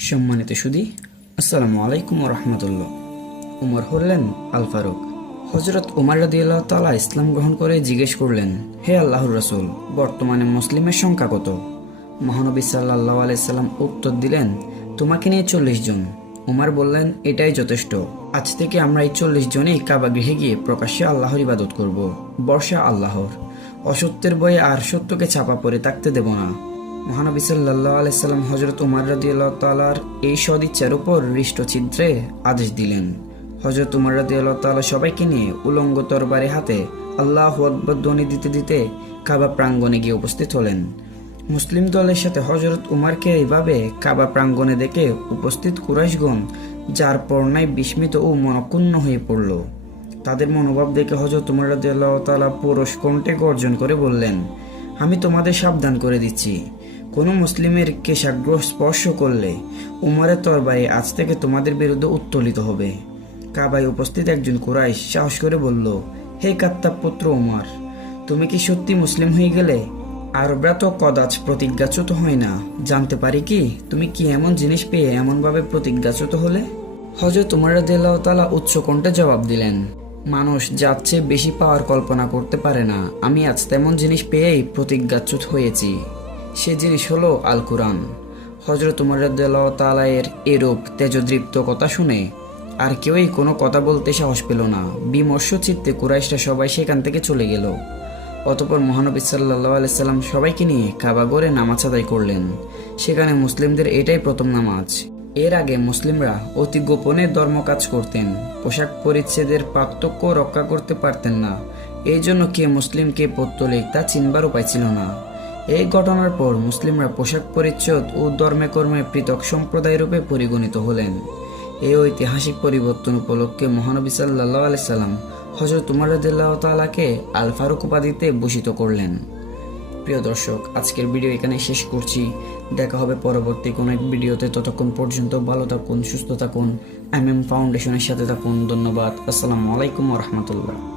সম্মানিত সুদী, আসসালামু আলাইকুম রহমতুল্লাহ। উমর হলেন আল ফারুক। হজরত উমার রাদিয়াল্লাহ তালা ইসলাম গ্রহণ করে জিজ্ঞেস করলেন, হে আল্লাহর রসুল, বর্তমানে মুসলিমের সংখ্যা কত? মহানবী সাল্লাহ আলাইসাল্লাম উত্তর দিলেন, তোমাকে নিয়ে চল্লিশ জন। উমার বললেন, এটাই যথেষ্ট। আজ থেকে আমরা এই চল্লিশ জনই কাবা গৃহে গিয়ে প্রকাশ্যে আল্লাহর ইবাদত করব। বর্ষা আল্লাহর। অসত্যের বয়ে আর সত্যকে চাপা পড়ে থাকতে দেব না। মহানবী সাল্লাহ আলাইসাল্লাম হজরত উমার রাদিয়াল্লাহ তালার এই সদিচ্ছার উপর হৃষ্টচিত্রে আদেশ দিলেন। হজরত উমার রাদিয়াল্লাহ তালা সবাইকে নিয়ে উলঙ্গ তরবারে হাতে আল্লাহ ধ্বনি দিতে দিতে কাবা প্রাঙ্গণে গিয়ে উপস্থিত হলেন। মুসলিম দলের সাথে হজরত উমারকে এইভাবে কাবা প্রাঙ্গণে দেখে উপস্থিত কুরাইশগণ যার পর্ণায় বিস্মিত ও মনক্ষুণ্ণ হয়ে পড়ল। তাদের মনোভাব দেখে হজরত উমর রাদিয়াল্লাহু তাআলা পুরুষ কণ্ঠে গর্জন করে বললেন, আমি তোমাদের সাবধান করে দিচ্ছি। কোনো মুসলিমের কেশাগ্র স্পর্শ করলে উমরের তরবারি আজ থেকে তোমাদের বিরুদ্ধে উত্তোলিত হবে। কাবায় উপস্থিত একজন কুরাইশ সাহস করে বলল, হে কাত্তাব পুত্র উমর, তুমি কি সত্যি মুসলিম হয়ে গেলে? আরবরা তো কদাচ প্রতিজ্ঞাচ্যুত হয় না। জানতে পারি কি, তুমি কি এমন জিনিস পেয়ে এমনভাবে প্রতিজ্ঞাচ্যুত হলে? হজরত তোমার দেলাওতালা তাআলা উচ্চ কণ্ঠে জবাব দিলেন, মানুষ যাচ্ছে বেশি পাওয়ার কল্পনা করতে পারে না। আমি আজ তেমন জিনিস পেয়েই প্রতিজ্ঞাচ্যুত হয়েছি। সে জিনিস হলো আল কুরআন হজরত উমর রাদিয়াল্লাহু তাআলা এর এরূপ তেজদৃপ্ত কথা শুনে আর কেউই কোনো কথা বলতে সাহস পেল না। বিমর্ষ চিত্তে কুরাইশরা সবাই সেখান থেকে চলে গেল। অতপর মহানবী সাল্লাহ আলাইসাল্লাম সবাইকে নিয়ে কাবা গড়ে নামাজ আদায় করলেন। সেখানে মুসলিমদের এটাই প্রথম নামাজ। এর আগে মুসলিমরা অতি গোপনে ধর্ম কাজ করতেন। পোশাক পরিচ্ছেদের পার্থক্য রক্ষা করতে পারতেন না। এই জন্য কে মুসলিম কে পত্তলিক তা চিনবার উপায় ছিল না। এই ঘটনার পর মুসলিমরা পোশাক পরিচ্ছদ ও ধর্মে কর্মে পৃথক সম্প্রদায় রূপে পরিগণিত হলেন। এই ঐতিহাসিক পরিবর্তন উপলক্ষে মহানবী সাল্লাহ আলাইসাল্লাম হজরত উমর তালাকে আল ফারুক উপাধিতে ভূষিত করলেন। প্রিয় দর্শক, আজকের ভিডিও এখানে শেষ করছি। দেখা হবে পরবর্তী কোনো এক ভিডিওতে। ততক্ষণ পর্যন্ত ভালো থাকুন, সুস্থ থাকুন। এম এম ফাউন্ডেশনের সাথে থাকুন। ধন্যবাদ। আসসালামু আলাইকুম রহমতুল্লাহ।